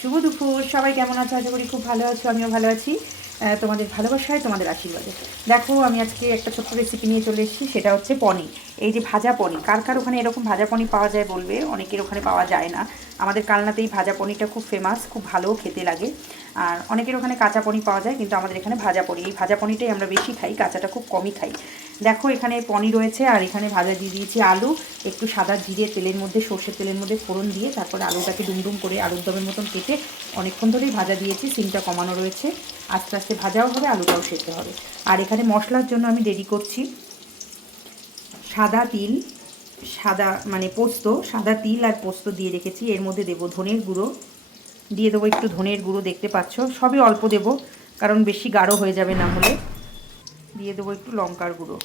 শুভ দুপুর, সবাই কেমন আছো? আশা করি খুব ভালো আছো, আমিও ভালো আছি। তোমাদের ভালোবাসায়, তোমাদের আশীর্বাদে। দেখো, আমি আজকে একটা ছোট্ট রেসিপি নিয়ে চলে এসেছি, সেটা হচ্ছে পনির। এই যে ভাজা পনির, কার কার ওখানে এরকম ভাজা পনির পাওয়া যায় বলবে, অনেকের ওখানে পাওয়া যায় না। আমাদের কালনাতেই ভাজা পনিরটা খুব ফেমাস, খুব ভালোও খেতে লাগে। আর অনেকের ওখানে কাঁচা পনির পাওয়া যায়, কিন্তু আমাদের এখানে ভাজা পনির, এই ভাজা পনিরটাই আমরা বেশি খাই, কাঁচাটা খুব কমই খাই। দেখো, এখানে পনির রয়েছে, আর এখানে ভাজা দিয়ে দিয়েছি আলু। একটু সাদা জিরে তেলের মধ্যে, সর্ষের তেলের মধ্যে ফোড়ন দিয়ে তারপরে আলুটাকে ডুমডুম করে আলুর দমের মতন কেটে অনেকক্ষণ ধরেই ভাজা দিয়েছি। সিমটা কমানো রয়েছে, আস্তে আস্তে ভাজাও হবে, আলুটাও সেদ্ধ হবে। আর এখানে মশলার জন্য আমি রেডি করছি সাদা তিল, সাদা মানে পোস্ত, সাদা তিল আর পোস্ত দিয়ে রেখেছি। এর মধ্যে দেবো ধনের গুঁড়ো, দিয়ে দেবো একটু ধনের গুঁড়ো, দেখতে পাচ্ছ সবই অল্প দেবো, কারণ বেশি গাঢ় হয়ে যাবে না হলে। দিয়ে দেবো একটু লঙ্কার গুঁড়ো,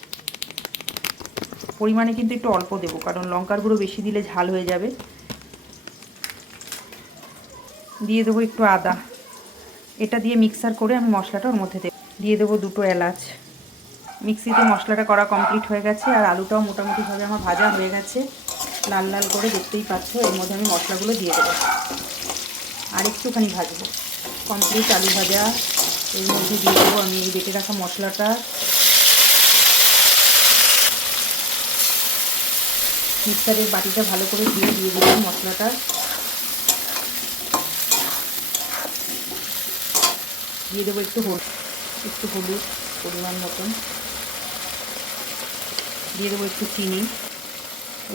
পরিমাণে কিন্তু একটু অল্প দেবো, কারণ লঙ্কার গুঁড়ো বেশি দিলে ঝাল হয়ে যাবে। দিয়ে দেবো একটু আদা, এটা দিয়ে মিক্সার করে আমি মশলাটা ওর মধ্যে দেবো। দিয়ে দেবো 2টো এলাচ। মিক্সিতে মশলাটা করা কমপ্লিট হয়ে গেছে, আর আলুটাও মোটামুটিভাবে আমার ভাজা হয়ে গেছে, লাল লাল করে, দেখতেই পাচ্ছ। এর মধ্যে আমি মশলাগুলো দিয়ে দেবো, আর একটুখানি ভাজবো। কমপ্লিট আলু ভাজা। এর মধ্যে দিয়ে দেবো আমি এই বেটে রাখা মশলাটা, মিক্সারের বাটিটা ভালো করে দিয়ে দিলাম মশলাটা। দিয়ে দেবো একটু হলুদ পরিমাণ মতন। দিয়ে দেবো একটু চিনি,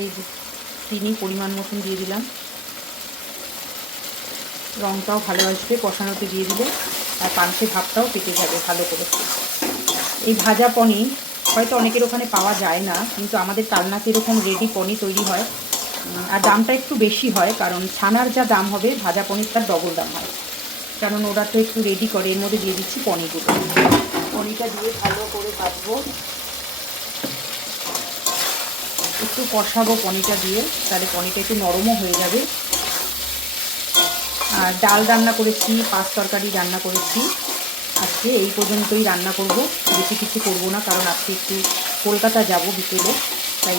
এই চিনি পরিমাণ মতন দিয়ে দিলাম। রঙটাও ভালো আসবে কষানোতে দিয়ে দিলে, আর পাঞ্চে ভাবটাও পেটে যাবে ভালো করে। এই ভাজা পনির হয়তো অনেকের ওখানে পাওয়া যায় না, কিন্তু আমাদের কালনাতে এরকম রেডি পনির তৈরি হয়, আর দামটা একটু বেশি হয়, কারণ ছানার যা দাম হবে ভাজা পনিরটার ডবল দাম হয়, কারণ ওরা তো একটু রেডি করে। এর মধ্যে দিয়ে দিচ্ছি পনিরগুলো, পনিরটা দিয়ে ভালো করে ভাজবো, একটু কষাবো পনিরটা দিয়ে, তাহলে পনিরটা একটু নরমও হয়ে যাবে। আর ডাল রান্না করেছি, পাঁচ তরকারি রান্না করেছি। আজকে এই পর্যন্তই রান্না করব, বেশি কিছু করব না, কারণ আজকে একটু কলকাতা যাব বিকেলে, তাই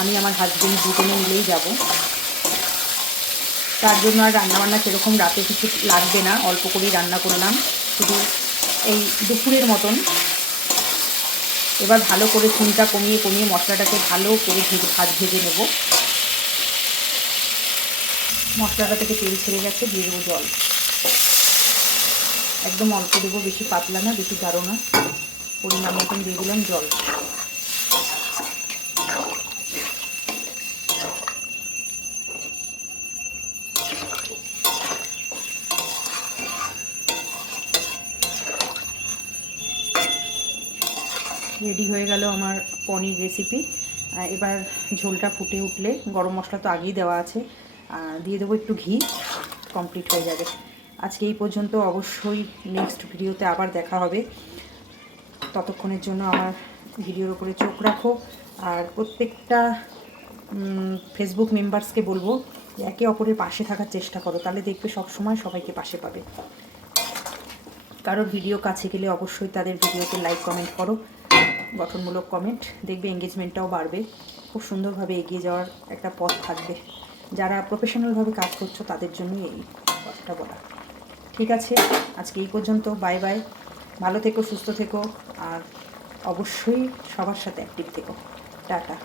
আমি আমার হাজবেন্ড দুজনে মিলেই যাব। তার জন্য আর রান্নাবান্না সেরকম রাতে কিছু লাগবে না, অল্প করেই রান্না করলাম, শুধু এই দুপুরের মতন। এবার ভালো করে চিনটা কমিয়ে কমিয়ে মশলাটাকে ভালো করে ভেজে নেব। মশলাটা থেকে তেল ছেড়ে গেছে, দিয়ে দেবো জল, একদম অল্প দেবো, বেশি পাতলা না, বেশি গাঢ় না, পরিমাণ মতন দিয়ে দিলাম জল। রেডি হয়ে গেল আমার পনির রেসিপি। এবার ঝোলটা ফুটে উঠলে, গরম মশলা তো আগেই দেওয়া আছে, দিয়ে দেবো একটু ঘি, কমপ্লিট হয়ে যাবে। আজকে এই পর্যন্ত, অবশ্যই নেক্সট ভিডিওতে আবার দেখা হবে। ততক্ষণের জন্য আমার ভিডিওর উপরে চোখ রাখো, আর প্রত্যেকটা ফেসবুক মেম্বার্সকে বলবো একে অপরের পাশে থাকার চেষ্টা করো, তাহলে দেখবে সবসময় সবাইকে পাশে পাবে। কারোর ভিডিও কাছে গেলে অবশ্যই তাদের ভিডিওতে লাইক কমেন্ট করো, গঠনমূলক কমেন্ট, দেখবে এঙ্গেজমেন্টটাও বাড়বে, খুব সুন্দরভাবে এগিয়ে যাওয়ার একটা পথ থাকবে। যারা প্রফেশনালভাবে কাজ করছো তাদের জন্যই এই কথাটা বলা। ঠিক আছে, আজকে এই পর্যন্ত, বাই বাই, ভালো থেকো, সুস্থ থেকো, আর অবশ্যই সবার সাথে অ্যাক্টিভ থেকো। টাটা।